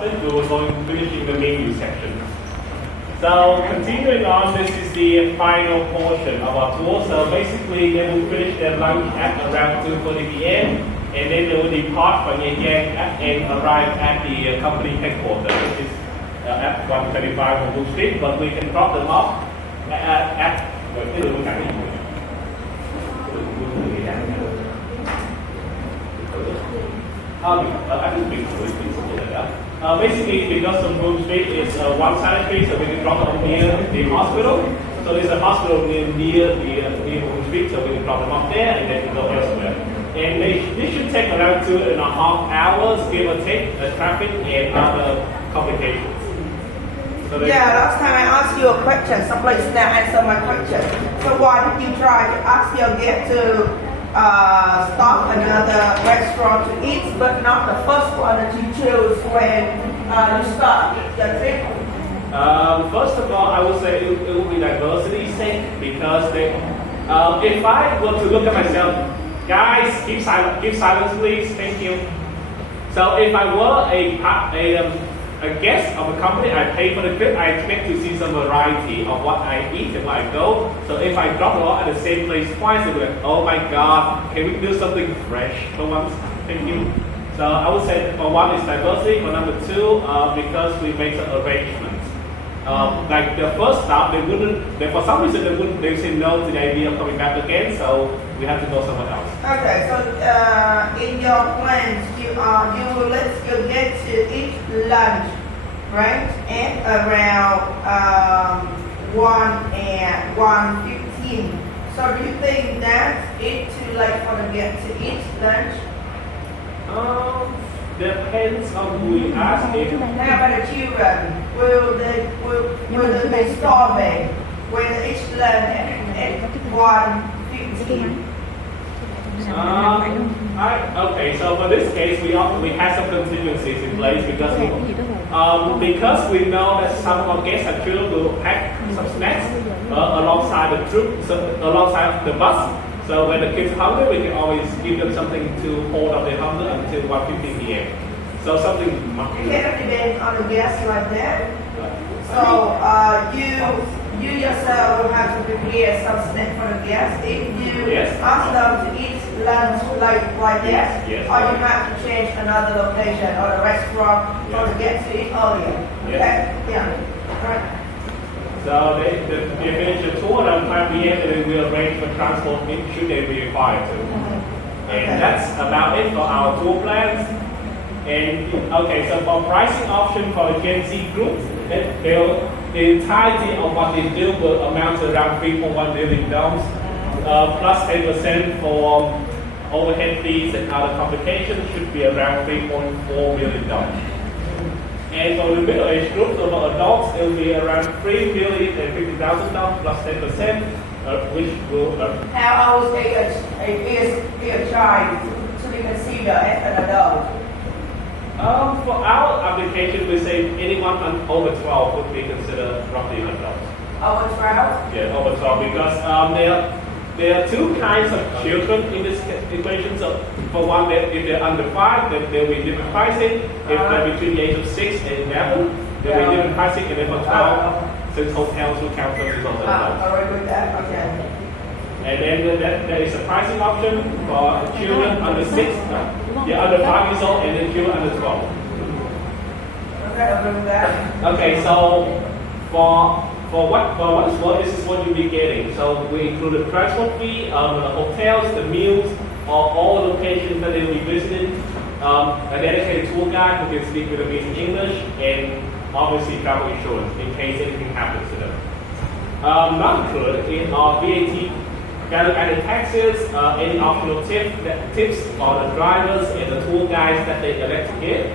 started, we were finishing the menu section. So continuing on, this is the final portion of our tour. So basically, they will finish their lunch at around 2:40 p.m. and then they will depart from Yang and arrive at the company headquarters, which is at 125 on Blue Street. But we can drop them off at basically, because of Broome Street is one-sided street, so we can drop them near the hospital. So there's a hospital near Broome Street, so we can drop them off there and then go elsewhere. And this should take around 2.5 hours, give or take, the traffic and other complications. So last time I asked you a question, somebody now answer my question. So why did you try to ask your guest to stop another restaurant to eat, but not the first one that you chose when you start your trip? First of all, I would say it would be diversity sake, because if I were to look at myself, guys, keep silence please, thank you. So if I were a guest of a company, I pay for the trip, I expect to see some variety of what I eat and where I go. So if I drop it all at the same place twice, they'll be like, oh my god, can we do something fresh for once? Thank you. So I would say for one is diversity, for number two, because we make some arrangements. Like the first stop, for some reason they say no to the idea of coming back again, so we have to go somewhere else. Okay, so in your plans, you let your guests to eat lunch, right? And around 1:15. So do you think that's it too late for the guests to eat lunch? Depends on who you ask. How about the children? Will they be starving when they eat lunch at 1:15? Okay, so for this case, we have some contingencies in place because we know that some of our guests and children will pack some snacks alongside alongside the bus. So when the kids are hungry, we can always give them something to hold up their hunger until 1:15 p.m. So something. You cannot depend on the guests like that. So you yourself will have to prepare some snack for the guests. If you ask them to eat lunch like that, or you have to change another location or a restaurant for the guests to eat earlier. Okay? Yeah. Right. So they finish the tour around 5 p.m. and then we'll arrange for transport should they be required to. And that's about it for our tour plans. And okay, so for pricing option for a Gen Z group, the entirety of what they do will amount to around $3.1 million, plus 10% for overhead fees and other complications should be around $3.4 million. And for the middle-aged group, so for adults, it will be around $3,050,000 plus 10%, which will. How old is a child to be considered as an adult? For our application, we say anyone over 12 would be considered roughly an adult. Over 12? Yeah, over 12, because there are two kinds of children in this equation. So for one, if they're under 5, then there will be different pricing. If they're between the age of 6 and 11, there will be different pricing. And then for 12, since hotels will count those as also adults. Alright with that, okay. And then there is a pricing option for children under 6, under 5 years old, and then children under 12. Okay, I'll agree with that. Okay, so for what is what, this is what you'll be getting. So we include the transport fee, the hotels, the meals, all the locations that they will be visiting, a dedicated tour guide who can speak with them in English, and obviously travel insurance in case anything happens to them. Not included in our VAT, value-added taxes, any optional tips for the drivers and the tour guides that they elect to give.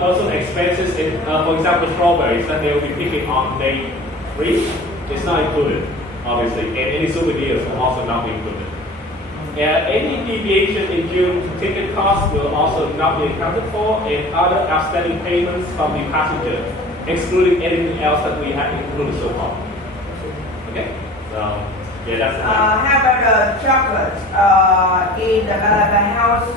Personal expenses, for example, strawberries that they will be picking on day 3, it's not included, obviously, and any souvenirs will also not be included. Any deviation in June ticket costs will also not be accounted for, and other outstanding payments from the passenger, excluding anything else that we have included so far. Okay, so yeah, that's it. How about the chocolate in the Balaba house?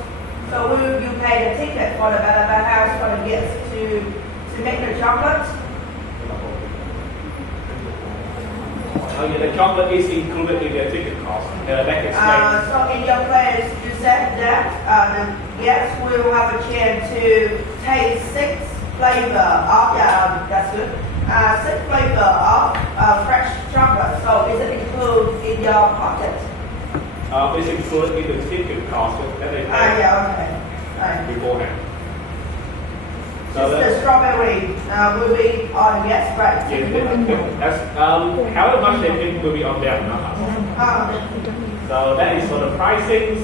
So will you pay the ticket for the Balaba house for the guests to make the chocolate? Oh yeah, the chocolate is included in the ticket cost. That can explain. So in your place, you said that the guests will have a chance to taste 6 flavor of, that's good, 6 flavor of fresh chocolate. So is it included in your pocket? It's included in the ticket cost that they pay Yeah, okay. Right. beforehand. Just the strawberry will be on guest price. However much they think will be on them, not us. So that is for the pricings.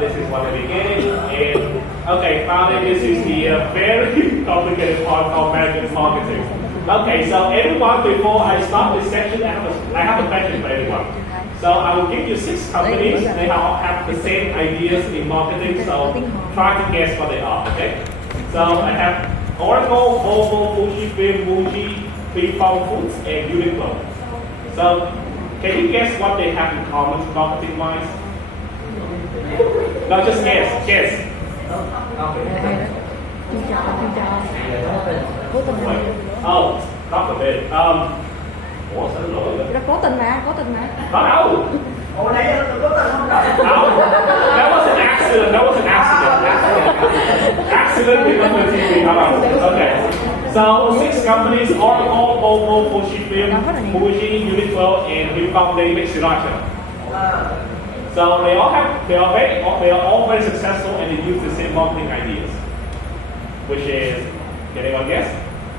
This is what they're getting. And okay, finally, this is the very complicated part of management marketing. Okay, so everyone, before I start this section, I have a question for everyone. So I will give you 6 companies. They all have the same ideas in marketing. So try to guess what they are. Okay. So I have Oracle, Volvo, Fujifilm, Muji, Freeform Foods, and Uniqlo. So can you guess what they have in common marketing-wise? No, just guess. Oh, not a bit. Ủa sao nó lỗi vậy? Cố tình mà. Có đâu. Ủa nãy giờ tôi có tình không đâu. No, that was an accident. Accident because of the TV. Okay. So 6 companies: Oracle, Volvo, Fujifilm, Muji, Uniqlo, and Freeform. They make sriracha. So they are all very successful, and they use the same marketing ideas, which is, can anyone guess?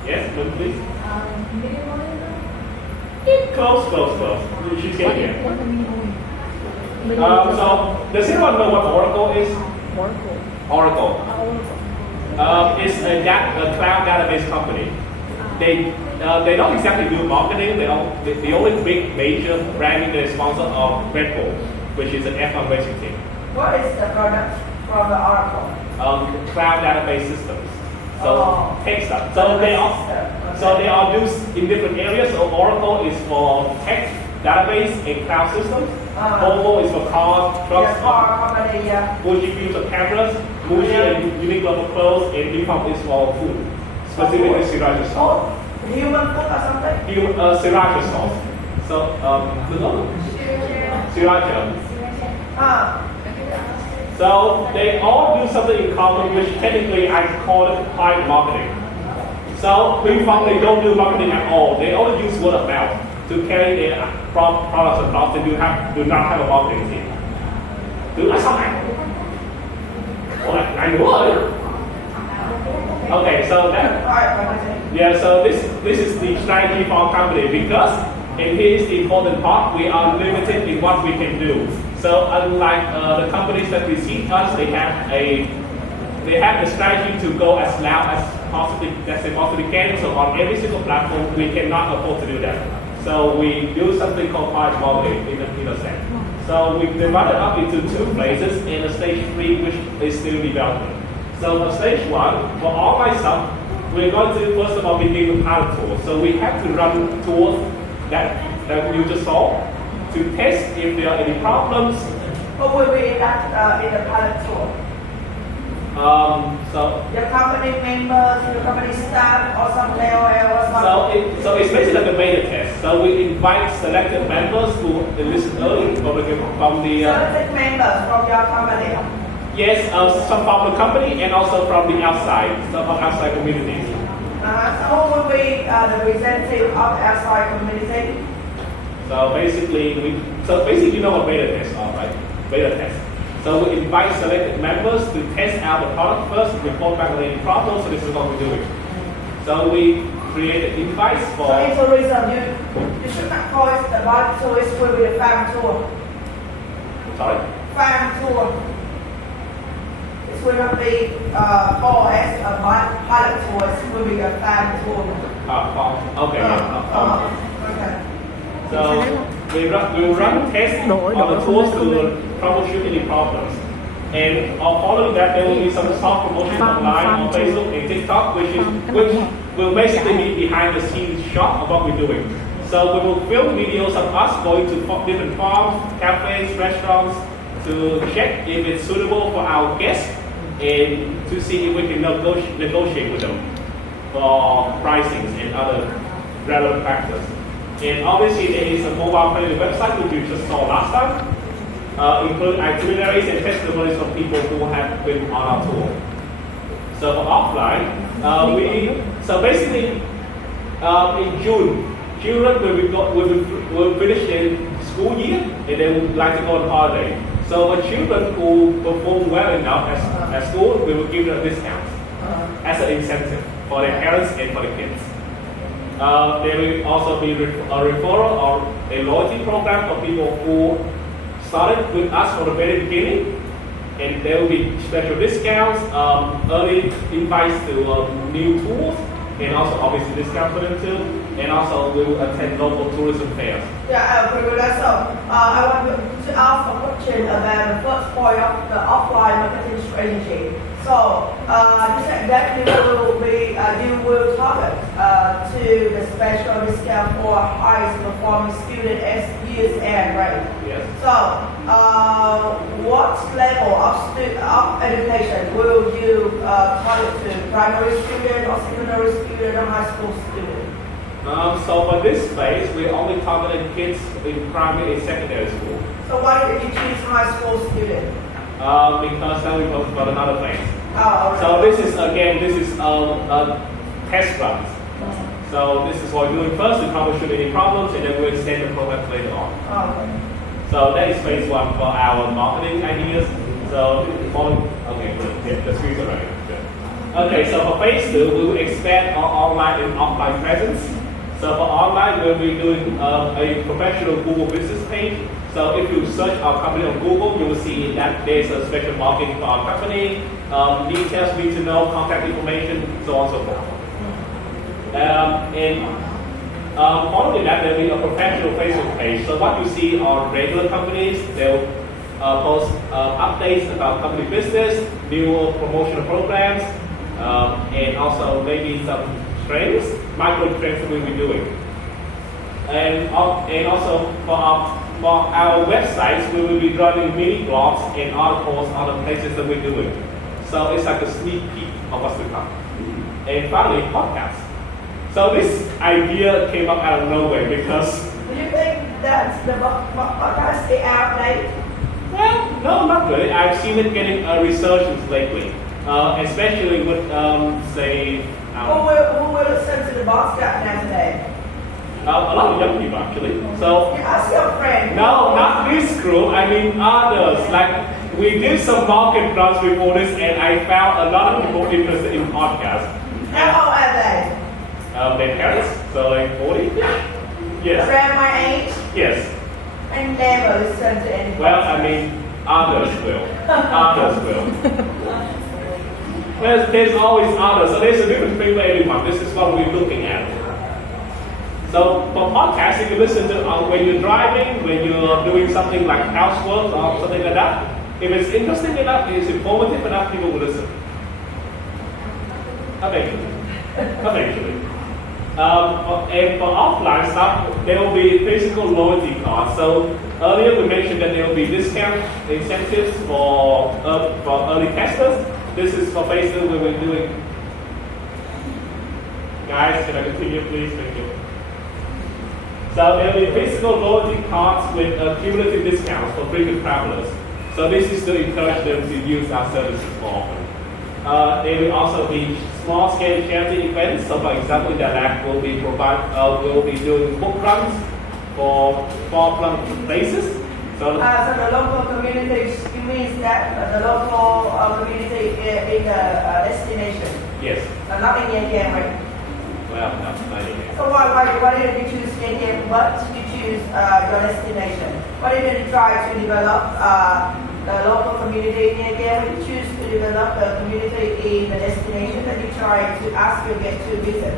Yes, please. Close. She's getting it. So does anyone know what Oracle is? Oracle. It's a cloud database company. They don't exactly do marketing. The only big major branding they sponsor of Red Bull, which is an F1 racing team. What is the product from the Oracle? Cloud database systems. So tech stuff. So they are used in different areas. So Oracle is for tech, database, and cloud systems. Volvo is for cars, trucks. Fujifilm for cameras. Muji and Uniqlo for clothes, and Freeform is for food, specifically sriracha sauce. Human food or something? Sriracha sauce. So sriracha. So they all do something in common, which technically I call it applied marketing. So Freeform, they don't do marketing at all. They only use word of mouth to carry their products across. They do not have a marketing team. Do I sound like? I would. Okay, so so this is the strategy for our company, because, and here's the important part, we are limited in what we can do. So unlike the companies that precede us, they have the strategy to go as loud as they possibly can. So on every single platform, we cannot afford to do that. So we do something called price marketing in a sense. So we divided up into 2 phases and a stage 3, which is still developing. So for stage 1, for all my stuff, we're going to first of all begin with pilot tours. So we have to run tours that you just saw to test if there are any problems. Who will be in the pilot tour? So Your company members, your company staff, or some KOL or something? So it's basically like a beta test. So we invite selected members who enlisted early from the selected members from your company? Yes, some from the company and also from the outside, some from outside communities. So who will be the representative of the outside community? So basically you know what beta tests are, right? Beta tests. So we invite selected members to test out the product first, report back on any problems. So this is what we're doing. So we created invites for. So in tourism, you should not call it the pilot tour. It will be the farm tour. Sorry. Farm tour. It will not be called as a pilot tour. It will be a farm tour. Okay. Okay. So we run tests on the tools to troubleshoot any problems. And following that, there will be some soft promotion online on Facebook and TikTok, which will basically be behind the scenes shot of what we're doing. So we will film videos of us going to different farms, cafes, restaurants to check if it's suitable for our guests. and to see if we can negotiate with them for pricings and other relevant factors. And obviously there is a mobile-friendly website which you just saw last time, including itineraries and testimonies from people who have been on our tour. So for offline, so basically in June, children will finish their school year and they would like to go on holiday. So for children who perform well enough at school, we will give them a discount as an incentive for their parents and for the kids. There will also be a referral or a loyalty program for people who started with us from the very beginning, and there will be special discounts, early invites to new tours, and also obviously discounts for them too, and also we will attend local tourism fairs. Yeah, I agree with that. So I want to ask a question about the first point of the offline marketing strategy. So you said that you will target to the special discount for highest performing student as year's end, right? Yes. So what level of education will you target to? Primary student or secondary student or high school student? So for this phase, we're only targeting kids in primary and secondary school. So why did you choose high school student? Because then we go for another phase. Oh, okay. So this is a test run. So this is what we're doing first to troubleshoot any problems, and then we'll extend the program later on. Okay. So that is phase one for our marketing ideas. So okay, good. Yeah, the screens are running. Good. Okay, so for phase two, we will expand our online and offline presence. So for online, we'll be doing a professional Google business page. So if you search our company on Google, you will see that there's a special marketing for our company, details you need to know, contact information, so on and so forth. Following that, there will be a professional Facebook page. So what you see are regular companies. They'll post updates about company business, new promotional programs, and also maybe some trends, micro trends that we'll be doing. And also for our websites, we will be running mini blogs and articles on the places that we're doing. So it's like a sneak peek of what's to come. And finally, podcasts. So this idea came up out of nowhere because... Do you think that the podcast is outdated? Well, no, not really. I've seen it getting a resurgence lately. Especially with, say... who will listen to the podcast now today? A lot of young people actually. So Ask your friend. no, not this group. I mean others. Like we did some market runs before this, and I found a lot of people interested in podcasts. How old are they? Their parents, so like 40. Yes. Around my age? Yes. I never listen to any. Well, I mean others will. Others will. There's always others. So there's a different thing for everyone. This is what we're looking at. So for podcasts, you can listen to when you're driving, when you're doing something like housework or something like that. If it's interesting enough, it's informative enough, people will listen. Eventually. And for offline stuff, there will be physical loyalty cards. So earlier we mentioned that there will be discount incentives for early testers. This is for phase two we will be doing. Guys, can I continue, please? Thank you. So there will be physical loyalty cards with cumulative discounts for frequent travelers. So this is to encourage them to use our services more often. There will also be small-scale charity events. So, for example, in the lab, we'll be doing book runs for 4 places. So the local communities, it means that the local community in the destination. Yes. Not in Yangon, right? Well, no, not yet. So why did you choose Yangon? But you choose your destination? Why did you try to develop the local community in Yangon? You choose to develop the community in the destination that you try to ask your guests to visit?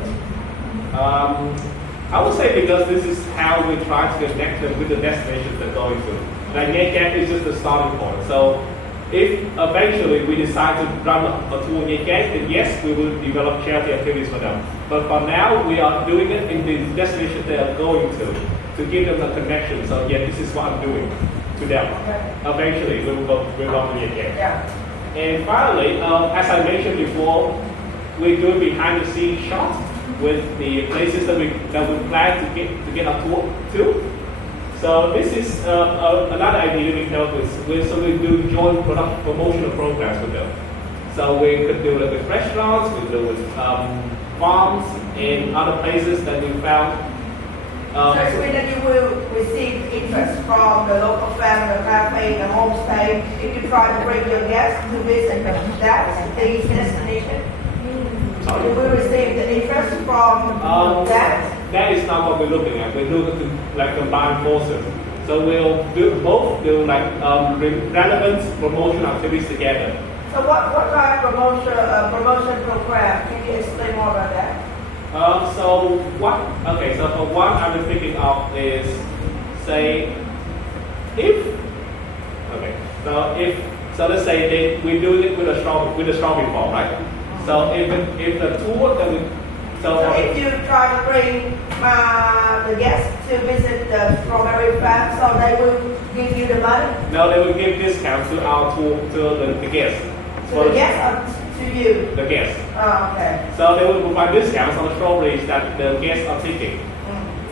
I would say because this is how we try to connect them with the destinations they're going to. Like Yangon is just the starting point. So if eventually we decide to run a tour in Yangon, then yes, we will develop charity activities for them. But for now, we are doing it in the destination they are going to give them a connection. So yeah, this is what I'm doing to them. Okay. Eventually, we will go to Yangon. Yeah. And finally, as I mentioned before, we do behind the scenes shots with the places that we plan to get a tour to. So this is another idea we help with. So we do joint product promotional programs with them. So we could do it with restaurants, we do it with farms and other places that we found. So it's mean that you will receive interest from the local family, the cafe, the homestay, if you try to bring your guests to visit these destinations. You will receive the interest from that. That is not what we're looking at. We're looking to like combine forces. So we'll do like relevant promotion activities together. So what kind of promotion program? Can you explain more about that? So for one I've been thinking of is say so let's say we're doing it with a strawberry farm, right? So if the tour that we so if you try to bring the guests to visit the strawberry farm, so they will give you the money? No, they will give discounts to our tour to the guests. So the guests or to you? The guests. Oh, okay. So they will provide discounts on the strawberries that the guests are taking.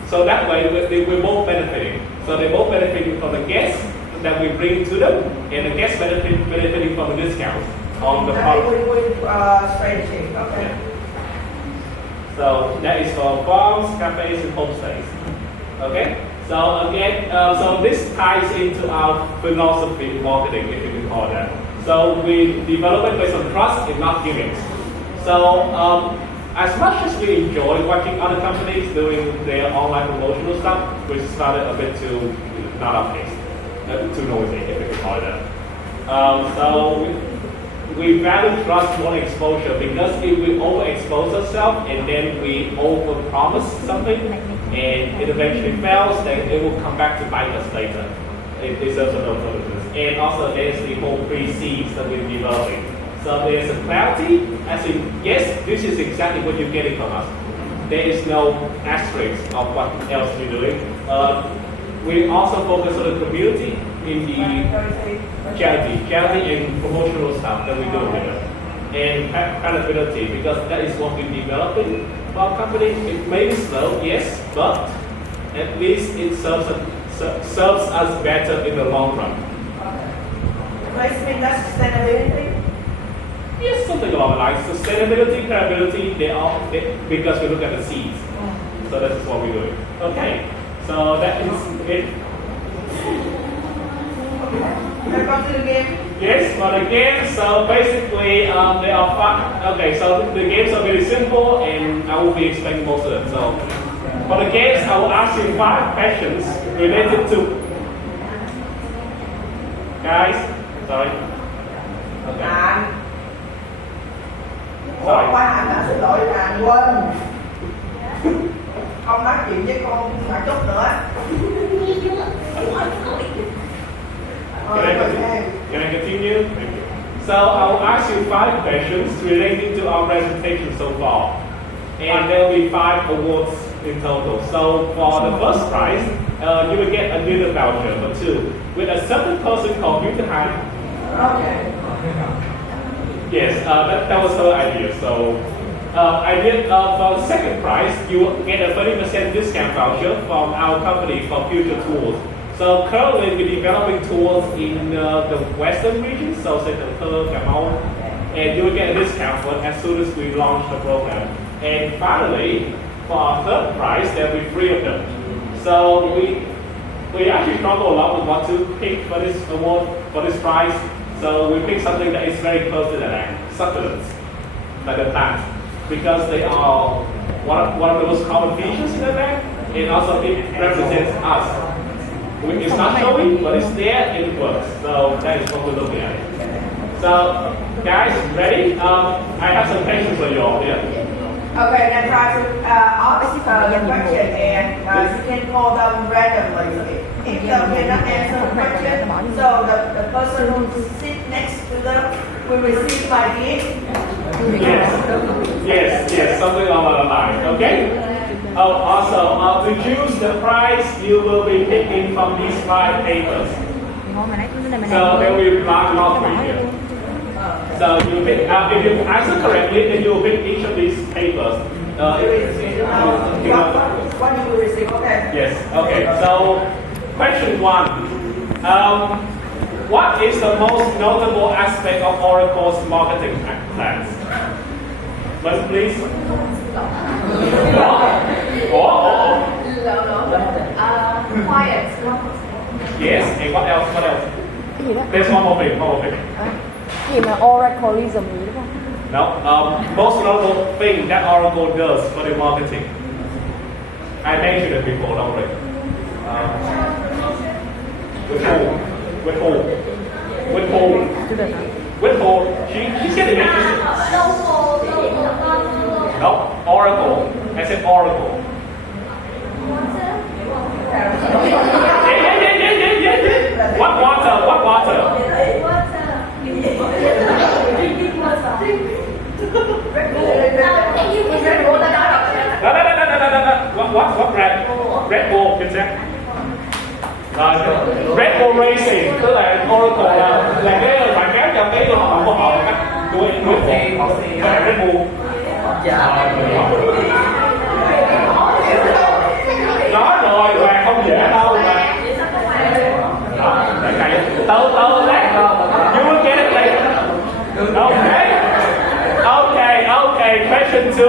So that way we're both benefiting. So they're both benefiting from the guests that we bring to them, and the guests benefiting from the discounts on the product. Strategy. Okay. Yeah. So that is for farms, cafes, and homestays. Okay. So again, so this ties into our philosophy marketing, if you can call that. So we develop it based on trust and not gimmicks. So as much as we enjoy watching other companies doing their online promotional stuff, we started a bit too not our taste, too noisy, if we can call it that. So we value trust more than exposure, because if we overexpose ourselves and then we overpromise something and it eventually fails, then it will come back to bite us later. It deserves no purpose. And also there's the whole pre-seeds that we're developing. So there's a clarity, as in, yes, this is exactly what you're getting from us. There is no asterisk of what else we're doing. We also focus on the community in the charity and promotional stuff that we do with them. And credibility, because that is what we're developing for our company. It may be slow, yes, but at least it serves us better in the long run. Placement, that's sustainability? Yes, something along the lines. Sustainability, credibility, because we look at the seeds. So that is what we're doing. Okay, so that is it. Welcome to the game. Yes, for the game, so basically they are fun. Okay, so the games are very simple and I will be explaining most of them. So for the games, I will ask you 5 questions related to... Guys, sorry. Okay. Sorry. Xin lỗi Hàn quên. Không nói chuyện với con mà chút nữa. Can I continue? Thank you. So I'll ask you 5 questions relating to our presentation so far. And there will be 5 awards in total. So for the first prize, you will get a dinner voucher for 2 with a certain person called Yuta Han. Okay. Yes, that was her idea. So for the second prize, you will get a 30% discount voucher from our company for future tours. So currently we're developing tours in the western region, so say the Perth, Cà and you will get a discount for it as soon as we launch the program. And finally, for our third prize, there will be 3 of them. So we actually struggle a lot with what to pick for this award, for this prize. So we pick something that is very close to the land, succulents, like the plant, because they are one of the most common features in the land, and also it represents us. It's not showing, but it's there and it works. So that is what we're looking at. So guys, ready? I have some questions for you all here. Okay, now try to ask the question and you can call them randomly. If they cannot answer the question, so the person who sits next to them will receive my gift. Yes, something along that line. Okay? Oh, also, to choose the prize, you will be picking from these 5 papers. So there will be black lottery here. So you pick, if you answer correctly, then you pick each of these papers. What you will receive, okay? Yes, okay. So, question 1. What is the most notable aspect of Oracle's marketing plans? First, please. Quiet. Yes, and what else? What else? Cái gì đó? There's one more thing. Cái gì mà oracleism gì đúng không? No, most notable thing that Oracle does for the marketing. I mentioned it before, don't worry. Withhold. She's getting interested. No, Oracle. I said Oracle. Yeah. What water? No. What Red Bull, chính xác. Red Bull Racing, tức là Oracle là cái quảng cáo cho cái hoạt động của họ cách đuổi Red Bull. Nói rồi, và không dễ đâu mà. Từ lát. You will get it later. Okay. Question 2.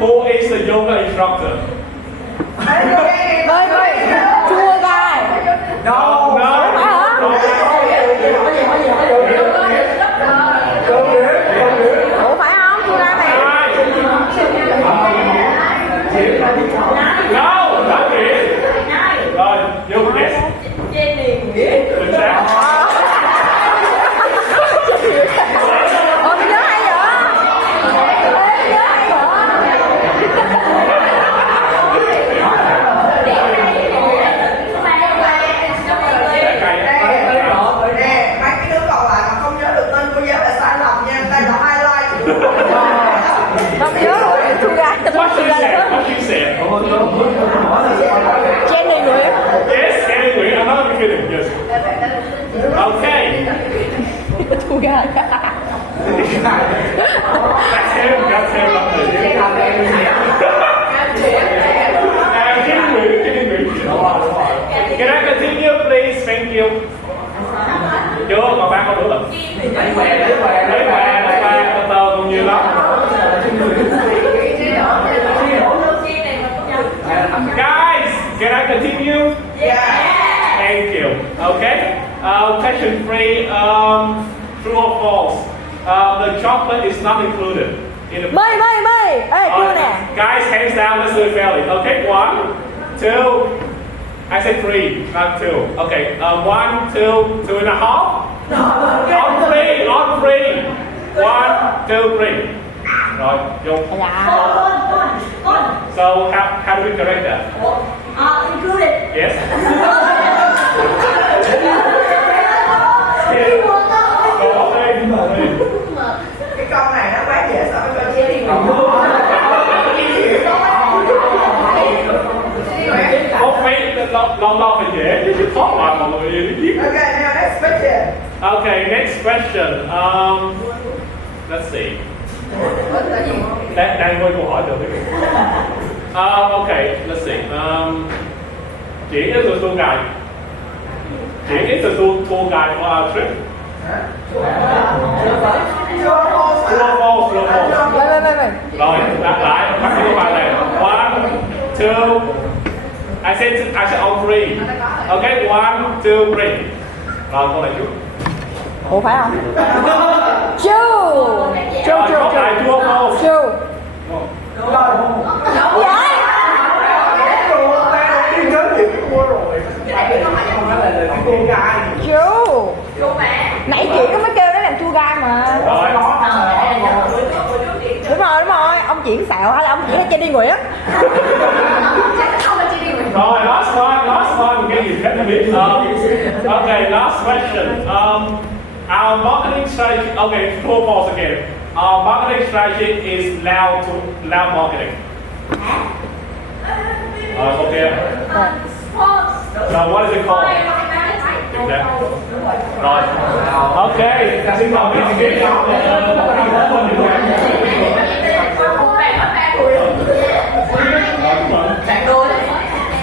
Who is the yoga instructor? Chua gai. No. Ủa phải không? Chua gai này. No, not it. Rồi, you guess. Chính xác. Ủa tôi nhớ hay vậy? Mấy cái đứa còn lại mà không nhớ được tên cô giáo là sai lầm nha, đây là highlight. Không nhớ rồi, chua gai. What she said. Jenny Nguyễn. Yes, anyway, I'm not kidding. Yes. Okay. Chua gai. That's him. Kidding me. Can I continue, please? Thank you. Chưa, còn 3 câu nữa lận. Lấy què, từ còn nhiều lắm. Guys, can I continue? Yeah. Thank you. Okay. Question 3. True or false? The chocolate is not included in the. Mây. Ê, chua nè. Guys, hands down. Let's do it fairly. Okay. 1, 2. I said 3, not 2. Okay. 1, 2, 2.5. On 3. 1, 2, 3. Rồi, vô. Dạ. So how do we correct that? Included. Yes. Cái câu này nó quá dễ so với câu chia đi. Không phải lo phải dễ chứ khó mà mọi người biết. Okay, now next question. Okay, next question. Let's see. Đang quay câu hỏi được quý vị. Okay, let's see. Triển is a tour guide. Triển is a tour guide for our trip. True or false? Mây. Rồi, đáp lại, bắt cái bài này. 1, 2. I said on 3. Okay, 1, 2, 3. Rồi, câu này trước. Ủa phải không? True. Rồi, câu này true or false? True. Vậy? True. Nãy chị có mới kêu nó làm chua gai mà. Rồi. Đúng rồi. Ông Triển xạo hay là ông Triển hay Jenny Nguyễn? Rồi, last one. Cái gì khác không biết. Okay, last question. Our marketing strategy. Okay, true or false again. Our marketing strategy is loud marketing. Okay. So what is it called? Rồi, ok, xin mời vị trí nhóm để bắt đầu với mình.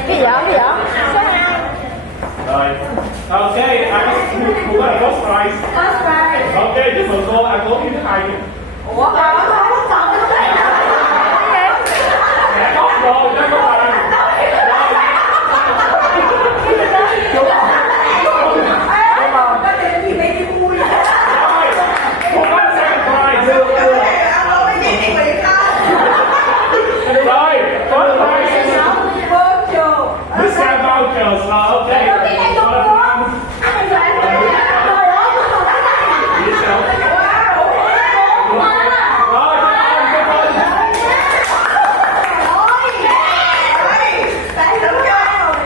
Cái gì vậy? Số 2. Rồi, ok, who got a first prize? First prize. Ok, chúc mừng cô, cô thứ hai. Ủa, bà có không còn cái này đâu. Dạ, tốt rồi, chắc có bà.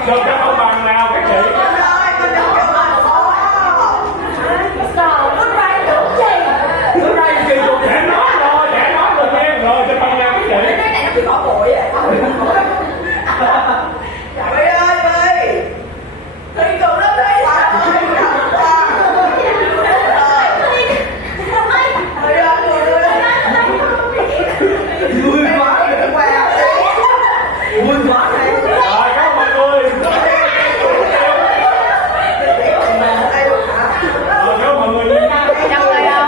Được cho công bằng nào các chị. Để nói rồi em rồi cho công nhau các chị. Vy ơi Vy, Vy cùng lớp đi. Vui quá này. Rồi, cảm ơn mọi người. Rồi, cảm ơn mọi người.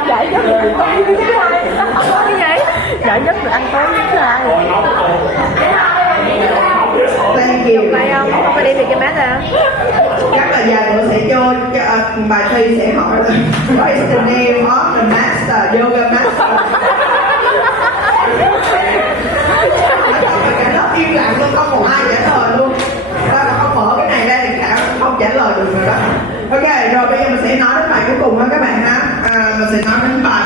Giải nhất được ăn tối với thứ hai. Cái gì? Giải nhất được ăn tối với thứ hai. Rồi, nóng rồi. Thank you. Đây không? Không phải đi thì cái mát ra. Chắc là vài bữa sẽ cho bài thi sẽ hỏi là what is the name of the master, yoga master. Cả lớp im lặng luôn, không một ai trả lời luôn. Ta mà không mở cái này ra thì cả không trả lời được rồi đó. Ok, rồi bây giờ mình sẽ nói đến bài cuối cùng đó các bạn ha. Mình sẽ nói đến bài